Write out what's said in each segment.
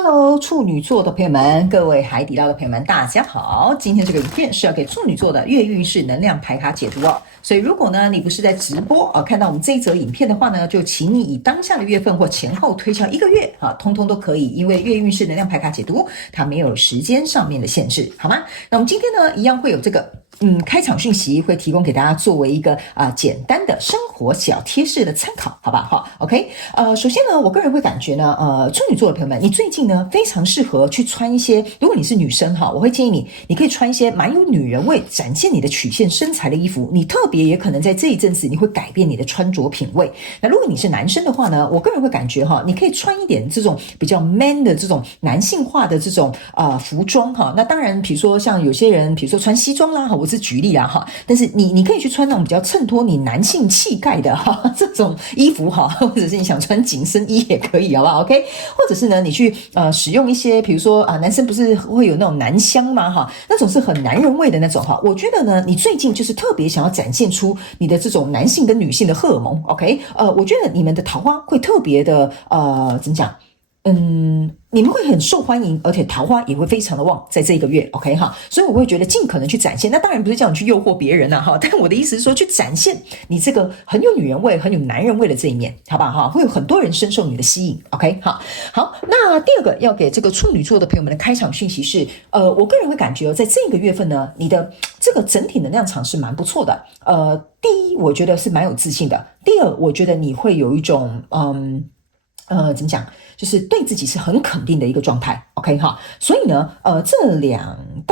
Hello，处女座的朋友们，各位海底捞的朋友们，大家好！今天这个影片是要给处女座的月运势能量牌卡解读哦。所以如果呢你不是在直播看到我们这一则影片的话呢，就请你以当下的月份或前后推敲1个月通通都可以，因为月运势能量牌卡解读它没有时间上面的限制，好吗？那我们今天呢一样会有这个开场讯息会提供给大家作为一个简单的生活小贴士的参考，好吧？好 ，OK，首先呢，我个人会感觉呢，处女座的朋友们，你最近呢非常适合去穿一些，如果你是女生我会建议你可以穿一些蛮有女人味、展现你的曲线身材的衣服。你特别也可能在这一阵子你会改变你的穿着品味。那如果你是男生的话呢，我个人会感觉你可以穿一点这种比较 man 的这种男性化的这种服装那当然，比如说像有些人，比如说穿西装啦我是举例啦但是你可以去穿那种比较衬托你男性气概的这种衣服或者是你想穿紧身衣也可以，好不好 ？OK， 或者是呢你去使用一些，比如说男生不是会有那种男香吗那种是很男人味的那种我觉得呢你最近就是特别想要展现出你的这种男性跟女性的荷尔蒙 ，OK， 我觉得你们的桃花会特别的怎么讲？你们会很受欢迎，而且桃花也会非常的旺，在这一个月 ，OK 所以我会觉得尽可能去展现。那当然不是叫你去诱惑别人但我的意思是说，去展现你这个很有女人味、很有男人味的这一面，好不好会有很多人深受你的吸引 ，OK 好。那第二个要给这个处女座的朋友们的开场讯息是，我个人会感觉在这个月份呢，你的这个整体能量场是蛮不错的。第一，我觉得是蛮有自信的；第二，我觉得你会有一种怎么讲？就是对自己是很肯定的一个状态 ，OK 所以呢，这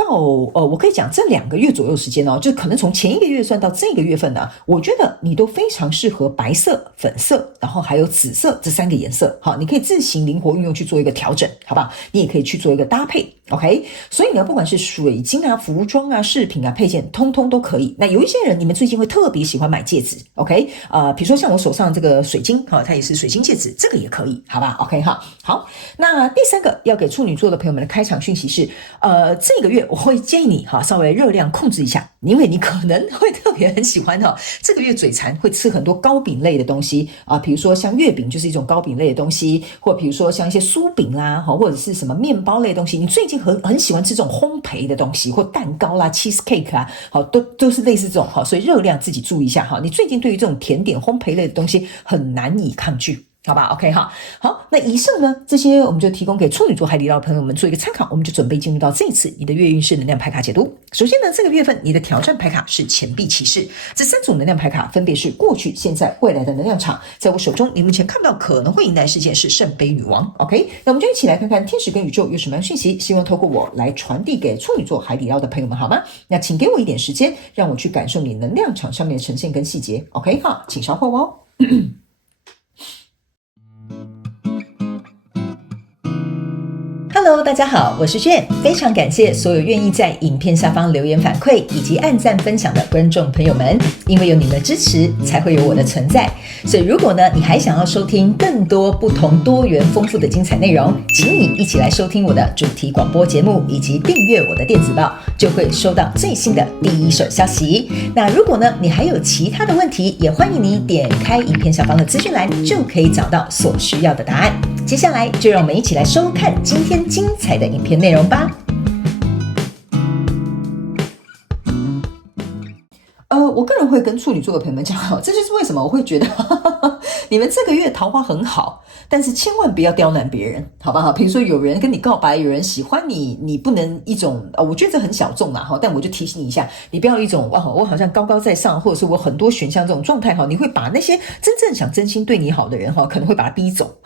我可以讲这2个月左右时间就可能从前1个月算到这个月份呢，我觉得你都非常适合白色、粉色，然后还有紫色这3个颜色，你可以自行灵活运用去做一个调整，好不好？你也可以去做一个搭配 ，OK。所以呢，不管是水晶服装饰品配件，通通都可以。那有一些人，你们最近会特别喜欢买戒指 ，OK，比如说像我手上这个水晶它也是水晶戒指，这个也可以，好吧 ？OK 好，那第3个要给处女座的朋友们的开场讯息是，这个月我会建议你稍微热量控制一下，因为你可能会特别很喜欢这个月嘴馋会吃很多糕饼类的东西比如说像月饼就是一种糕饼类的东西，或比如说像一些酥饼啦或者是什么面包类的东西，你最近很喜欢吃这种烘焙的东西，或蛋糕啦、cheese cake 都是类似这种所以热量自己注意一下你最近对于这种甜点烘焙类的东西很难以抗拒。好吧 ，OK 好，那以上呢这些我们就提供给处女座海底捞的朋友们做一个参考，我们就准备进入到这一次你的月运势能量牌卡解读。首先呢，这个月份你的挑战牌卡是钱币骑士，这3组能量牌卡分别是过去、现在、未来的能量场。在我手中，你目前看不到可能会迎来的事件是圣杯女王 ，OK？ 那我们就一起来看看天使跟宇宙有什么样的讯息，希望透过我来传递给处女座海底捞的朋友们，好吗？那请给我一点时间，让我去感受你能量场上面的呈现跟细节 ，OK？ 好，请稍后哦。Hello， 大家好，我是炫，非常感谢所有愿意在影片下方留言反馈以及按赞分享的观众朋友们，因为有你们的支持，才会有我的存在。所以如果呢，你还想要收听更多不同多元丰富的精彩内容，请你一起来收听我的主题广播节目，以及订阅我的电子报，就会收到最新的第一手消息。那如果呢，你还有其他的问题，也欢迎你点开影片下方的资讯栏，就可以找到所需要的答案。接下来就让我们一起来收看今天精彩的影片内容吧。我个人会跟处女座的朋友们讲这就是为什么我会觉得你们这个月桃花很好，但是千万不要刁难别人，好不好？比如说有人跟你告白，有人喜欢你，你不能一种我觉得这很小众啦但我就提醒你一下，你不要一种我好像高高在上，或者是我很多选项这种状态你会把那些真正想真心对你好的人可能会把他逼走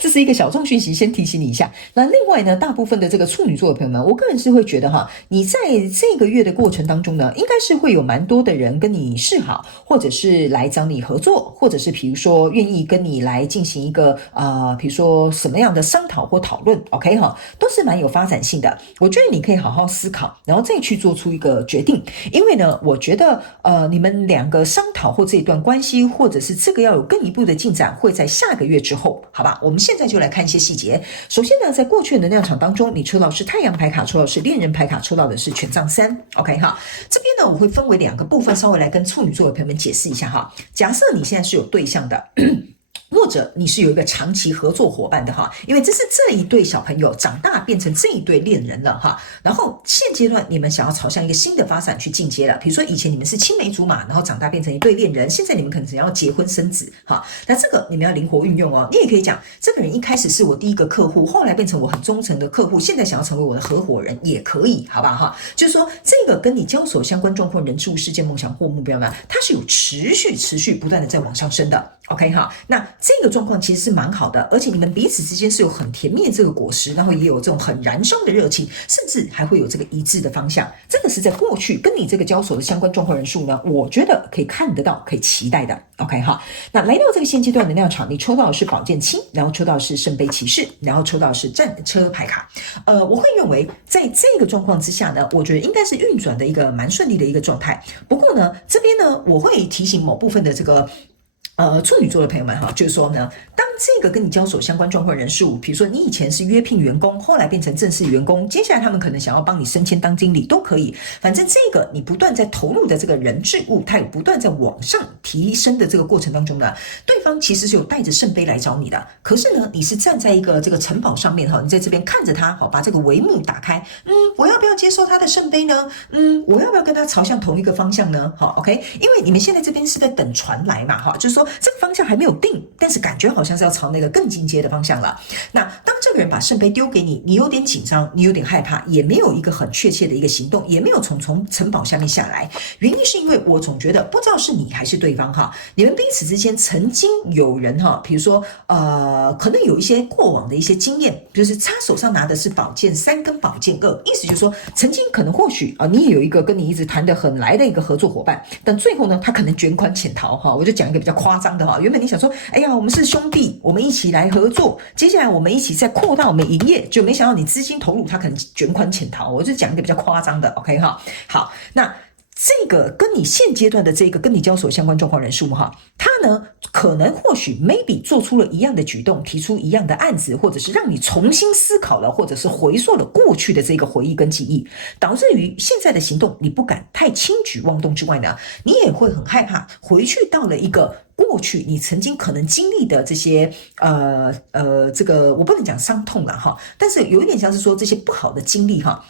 这是一个小众讯息，先提醒你一下。那另外呢，大部分的这个处女座的朋友们，我个人是会觉得你在这个月的过程当中呢，应该是会有蛮多的人跟你示好，或者是来找你合作，或者是比如说愿意跟你来进行一个比如说什么样的商讨或讨论 ，OK 都是蛮有发展性的。我觉得你可以好好思考，然后再去做出一个决定。因为呢，我觉得你们2个商讨或这一段关系，或者是这个要有更一步的进展，会在下个月之后，好吧？我们现在就来看一些细节。首先呢，在过去的能量场当中，你抽到是太阳牌卡，抽到是恋人牌卡，抽到的是权杖3 ，OK 这边呢，我会分为2个部分，稍微来跟处女座的朋友们解释一下假设你现在是有对象的或者你是有一个长期合作伙伴的哈，因为这是这一对小朋友长大变成这一对恋人了哈。然后现阶段你们想要朝向一个新的发展去进阶了，比如说以前你们是青梅竹马，然后长大变成一对恋人，现在你们可能想要结婚生子哈。那这个你们要灵活运用哦。你也可以讲，这个人一开始是我第一个客户，后来变成我很忠诚的客户，现在想要成为我的合伙人也可以，好不好哈？就是说这个跟你交手相关状况、人事物、事件、梦想或目标呢，它是有持续不断的在往上升的。OK 哈，那这个状况其实是蛮好的，而且你们彼此之间是有很甜蜜的这个果实，然后也有这种很燃烧的热情，甚至还会有这个一致的方向。这个是在过去跟你这个交手的相关状况人数呢，我觉得可以看得到，可以期待的。OK 哈，那来到这个现阶段能量场，你抽到的是宝剑七，然后抽到的是圣杯骑士，然后抽到的是战车牌卡。我会认为在这个状况之下呢，我觉得应该是运转的一个蛮顺利的一个状态。不过呢，这边呢，我会提醒某部分的这个处女座的朋友们哈，就是说呢，当这个跟你交手相关状况人数，比如说你以前是约聘员工，后来变成正式员工，接下来他们可能想要帮你升迁当经理都可以，反正这个你不断在投入的这个人事物，它也不断在往上提升的这个过程当中呢，对方其实是有带着圣杯来找你的，可是呢，你是站在一个这个城堡上面哈，你在这边看着他，好，把这个帷幕打开，我要不要接受他的圣杯呢？我要不要跟他朝向同一个方向呢？好 ，OK， 因为你们现在这边是在等船来嘛，哈，就是说这个方向还没有定，但是感觉好像是要朝那个更进阶的方向了。那当这个人把圣杯丢给你，你有点紧张，你有点害怕，也没有一个很确切的一个行动，也没有从城堡下面下来。原因是因为我总觉得不知道是你还是对方哈，你们彼此之间曾经有人哈，比如说可能有一些过往的一些经验，就是他手上拿的是宝剑3跟宝剑2，意思就是说曾经可能或许你也有一个跟你一直谈得很来的一个合作伙伴，但最后呢，他可能卷款潜逃哈。我就讲一个比较夸张的哈，原本你想说，哎呀，我们是兄弟，我们一起来合作，接下来我们一起再扩大我们营业，就没想到你资金投入，他可能卷款潜逃。我就讲一个比较夸张的 ，OK 哈。好，那这个跟你现阶段的这个跟你交手相关状况人数哈，他呢可能或许 maybe 做出了一样的举动，提出一样的案子，或者是让你重新思考了，或者是回溯了过去的这个回忆跟记忆，导致于现在的行动你不敢太轻举妄动之外呢，你也会很害怕回去到了一个过去你曾经可能经历的这些这个我不能讲伤痛了哈，但是有一点像是说这些不好的经历哈。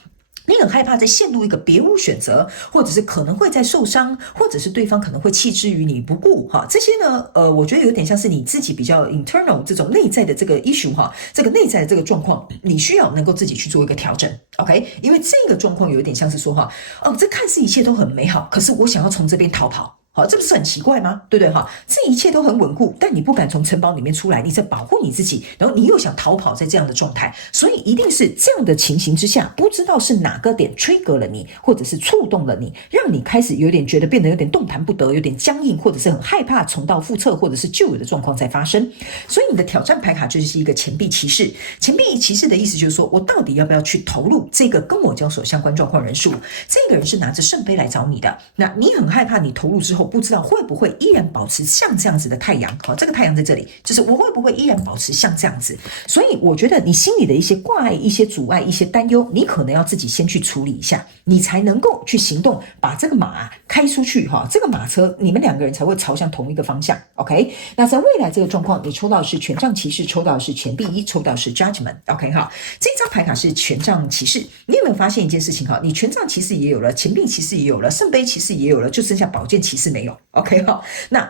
你很害怕再陷入一个别无选择，或者是可能会再受伤，或者是对方可能会弃之于你不顾哈。这些呢，我觉得有点像是你自己比较 internal 这种内在的这个 issue 哈，这个内在的这个状况，你需要能够自己去做一个调整 ，OK？ 因为这个状况有一点像是说哈，这看似一切都很美好，可是我想要从这边逃跑。好，这不是很奇怪吗？对不对哈？这一切都很稳固，但你不敢从城堡里面出来，你在保护你自己，然后你又想逃跑，在这样的状态，所以一定是这样的情形之下，不知道是哪个点trigger了你，或者是触动了你，让你开始有点觉得变得有点动弹不得，有点僵硬，或者是很害怕重蹈覆辙，或者是旧有的状况在发生。所以你的挑战牌卡就是一个钱币骑士。钱币骑士的意思就是说我到底要不要去投入这个跟我交手相关状况人数？这个人是拿着圣杯来找你的，那你很害怕你投入之后不知道会不会依然保持像这样子的太阳，好，这个太阳在这里，就是我会不会依然保持像这样子。所以我觉得你心里的一些挂碍、一些阻碍、一些担忧，你可能要自己先去处理一下，你才能够去行动，把这个马开出去哈，这个马车你们两个人才会朝向同一个方向。 OK， 那在未来这个状况，你抽到的是权杖骑士，抽到的是钱币1，抽到的是 Judgment。 OK 哈，这张牌卡是权杖骑士。你有没有发现一件事情哈？你权杖骑士也有了，钱币骑士也有了，圣杯骑士也有了，就剩下宝剑骑士没有。 OK 哈，那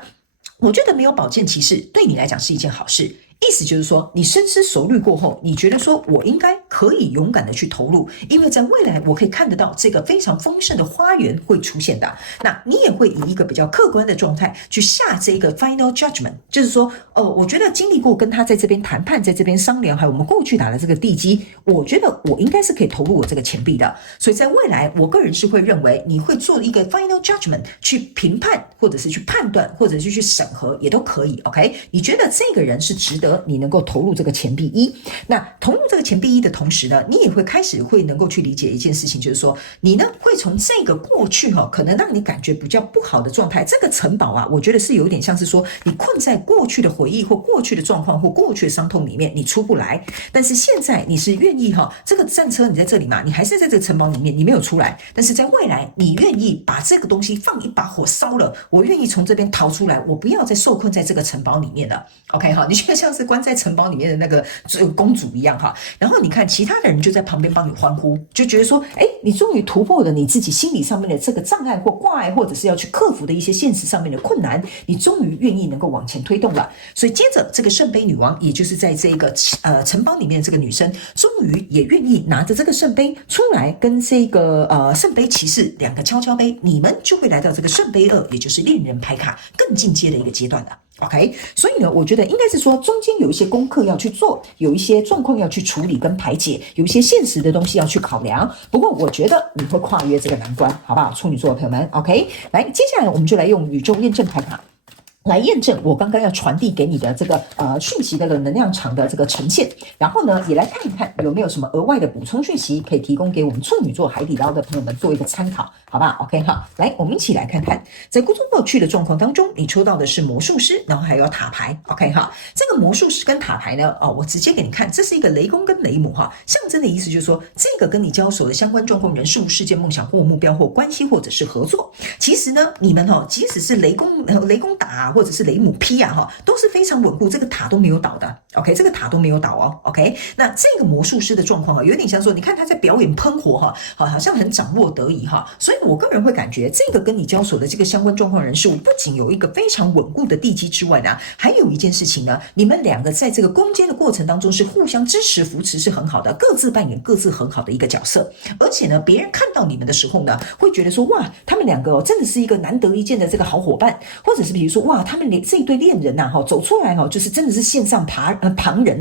我觉得没有宝剑骑士对你来讲是一件好事，意思就是说你深思熟虑过后，你觉得说我应该可以勇敢的去投入，因为在未来我可以看得到这个非常丰盛的花园会出现的。那你也会以一个比较客观的状态去下这个 final judgment， 就是说我觉得经历过跟他在这边谈判，在这边商量，还有我们过去打的这个地基，我觉得我应该是可以投入我这个钱币的。所以在未来我个人是会认为你会做一个 final judgment 去评判，或者是去判断，或者是去审核也都可以。 OK， 你觉得这个人是值得你能够投入这个钱币1，那投入这个钱币1的同同时呢，你也会开始会能够去理解一件事情，就是说你呢会从这个过去可能让你感觉比较不好的状态，这个城堡啊，我觉得是有点像是说你困在过去的回忆或过去的状况或过去的伤痛里面，你出不来。但是现在你是愿意这个战车你在这里嘛，你还是在这个城堡里面，你没有出来，但是在未来你愿意把这个东西放一把火烧了，我愿意从这边逃出来，我不要再受困在这个城堡里面了。OK 你就像是关在城堡里面的那个公主一样然后你看其他的人就在旁边帮你欢呼，就觉得说你终于突破了你自己心理上面的这个障碍或挂碍，或者是要去克服的一些现实上面的困难，你终于愿意能够往前推动了。所以接着这个圣杯女王，也就是在这个城堡里面的这个女生，终于也愿意拿着这个圣杯出来跟这个圣杯骑士两个敲敲杯，你们就会来到这个圣杯2，也就是恋人牌卡更进阶的一个阶段了。OK， 所以呢，我觉得应该是说中间有一些功课要去做，有一些状况要去处理跟排解，有一些现实的东西要去考量。不过我觉得你会跨越这个难关，好不好？处女座的朋友们 ，OK， 来，接下来我们就来用宇宙验证牌卡来验证我刚刚要传递给你的这个讯息的能量场的这个呈现，然后呢，也来看一看有没有什么额外的补充讯息可以提供给我们处女座海底捞的朋友们做一个参考，好吧 ？OK 来，我们一起来看看，在过去的状况当中，你抽到的是魔术师，然后还有塔牌 ，OK 这个魔术师跟塔牌呢，我直接给你看，这是一个雷公跟雷母象征的意思就是说，这个跟你交手的相关状况、人事物、事件、梦想或目标或关系或者是合作，其实呢，你们即使是雷公打或者是雷母劈都是非常稳固，这个塔都没有倒的 ，OK， 这个塔都没有倒OK， 那这个魔术师的状况有点像说，你看他在表演喷火好像很掌握得宜所以我个人会感觉，这个跟你交手的这个相关状况人事物，不仅有一个非常稳固的地基之外呢，还有一件事情呢，你们两个在这个攻坚的过程当中是互相支持扶持，是很好的，各自扮演各自很好的一个角色，而且呢，别人看到你们的时候呢，会觉得说，哇，他们两个真的是一个难得一见的这个好伙伴，或者是比如说，哇，他们这一对恋人走出来就是真的是线上旁人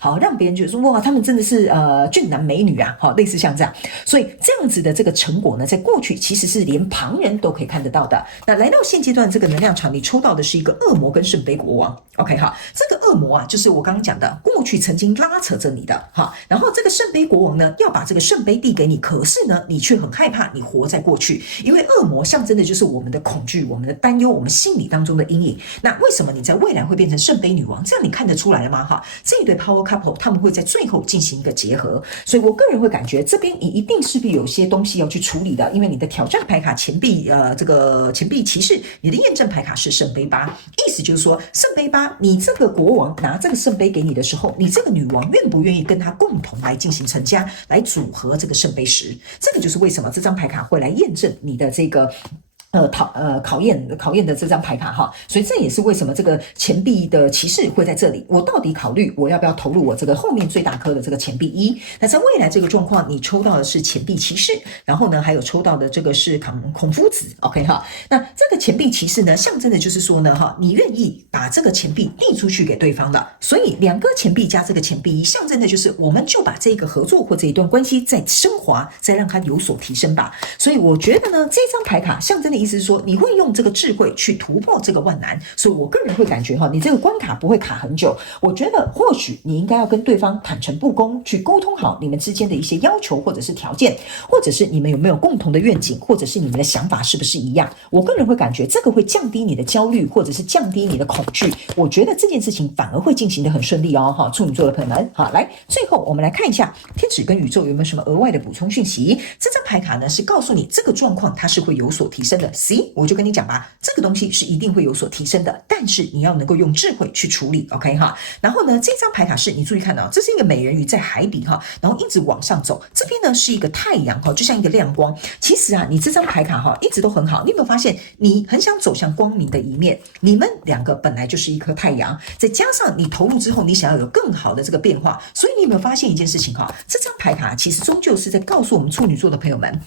好让别人觉得说，哇，他们真的是俊男美女类似像这样，所以这样子的这个成果呢，在过去其实是连旁人都可以看得到的。那来到现阶段这个能量场，你抽到的是一个恶魔跟圣杯国王 ，OK 这个恶魔就是我刚刚讲的，过去曾经拉扯着你的然后这个圣杯国王呢，要把这个圣杯递给你，可是呢，你却很害怕你活在过去，因为恶魔象征的就是我们的恐惧、我们的担忧、我们心理当中的阴影。那为什么你在未来会变成圣杯女王？这样你看得出来了吗？这一对 power couple 他们会在最后进行一个结合，所以我个人会感觉这边你一定势必有些东西要去处理的，因为你的挑战牌卡钱币这个钱币骑士，你的验证牌卡是圣杯8，意思就是说圣杯8，你这个国王拿这个圣杯给你的时候，你这个女王愿不愿意跟他共同来进行成家，来组合这个圣杯10？这个就是为什么这张牌卡会来验证你的这个考验的这张牌卡所以这也是为什么这个钱币的骑士会在这里。我到底考虑我要不要投入我这个后面最大颗的这个钱币1？那在未来这个状况，你抽到的是钱币骑士，然后呢，还有抽到的这个是孔夫子 ，OK 那这个钱币骑士呢，象征的就是说呢你愿意把这个钱币递出去给对方了，所以2个钱币加这个钱币1，象征的就是我们就把这个合作或这一段关系再升华，再让它有所提升吧。所以我觉得呢，这张牌卡象征的意思是说，你会用这个智慧去突破这个万难，所以我个人会感觉你这个关卡不会卡很久。我觉得或许你应该要跟对方坦诚不公，去沟通好你们之间的一些要求或者是条件，或者是你们有没有共同的愿景，或者是你们的想法是不是一样。我个人会感觉这个会降低你的焦虑，或者是降低你的恐惧。我觉得这件事情反而会进行得很顺利处女座的朋友们。好，来，最后我们来看一下天使跟宇宙有没有什么额外的补充讯息。这张牌卡呢，是告诉你这个状况它是会有所提升的。我就跟你讲吧，这个东西是一定会有所提升的，但是你要能够用智慧去处理 ，OK 然后呢，这张牌卡是你注意看到，这是一个美人鱼在海底然后一直往上走，这边呢是一个太阳就像一个亮光。其实你这张牌卡一直都很好，你有没有发现你很想走向光明的一面？你们2个本来就是一颗太阳，再加上你投入之后，你想要有更好的这个变化，所以你有没有发现一件事情这张牌卡其实终究是在告诉我们处女座的朋友们，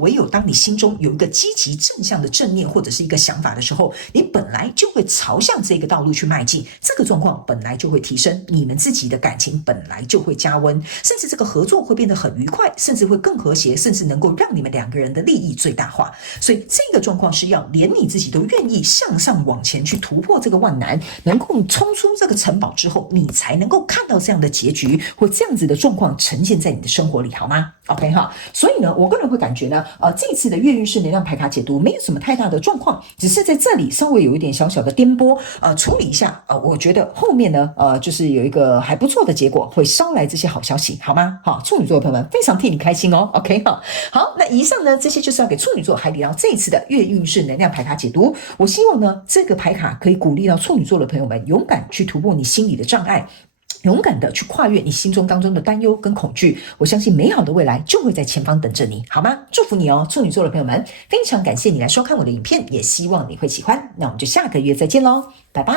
唯有当你心中有一个积极正正向的正念或者是一个想法的时候，你本来就会朝向这个道路去迈进，这个状况本来就会提升，你们自己的感情本来就会加温，甚至这个合作会变得很愉快，甚至会更和谐，甚至能够让你们两个人的利益最大化。所以这个状况是要连你自己都愿意向上往前去突破这个万难，能够冲出这个城堡之后，你才能够看到这样的结局或这样子的状况呈现在你的生活里，好吗？ OK 哈，所以呢，我个人会感觉呢，这一次的月运势能量牌卡解读没有什么太大的状况，只是在这里稍微有一点小小的颠簸，处理一下，我觉得后面呢，就是有一个还不错的结果，会捎来这些好消息，好吗？好，处女座的朋友们，非常替你开心哦 ，OK 哈，好，那以上呢，这些就是要给处女座海底捞这一次的月运势能量牌卡解读，我希望呢，这个牌卡可以鼓励到处女座的朋友们，勇敢去突破你心里的障碍。勇敢的去跨越你心中当中的担忧跟恐惧，我相信美好的未来就会在前方等着你，好吗？祝福你哦，处女座的朋友们，非常感谢你来收看我的影片，也希望你会喜欢。那我们就下个月再见喽，拜拜。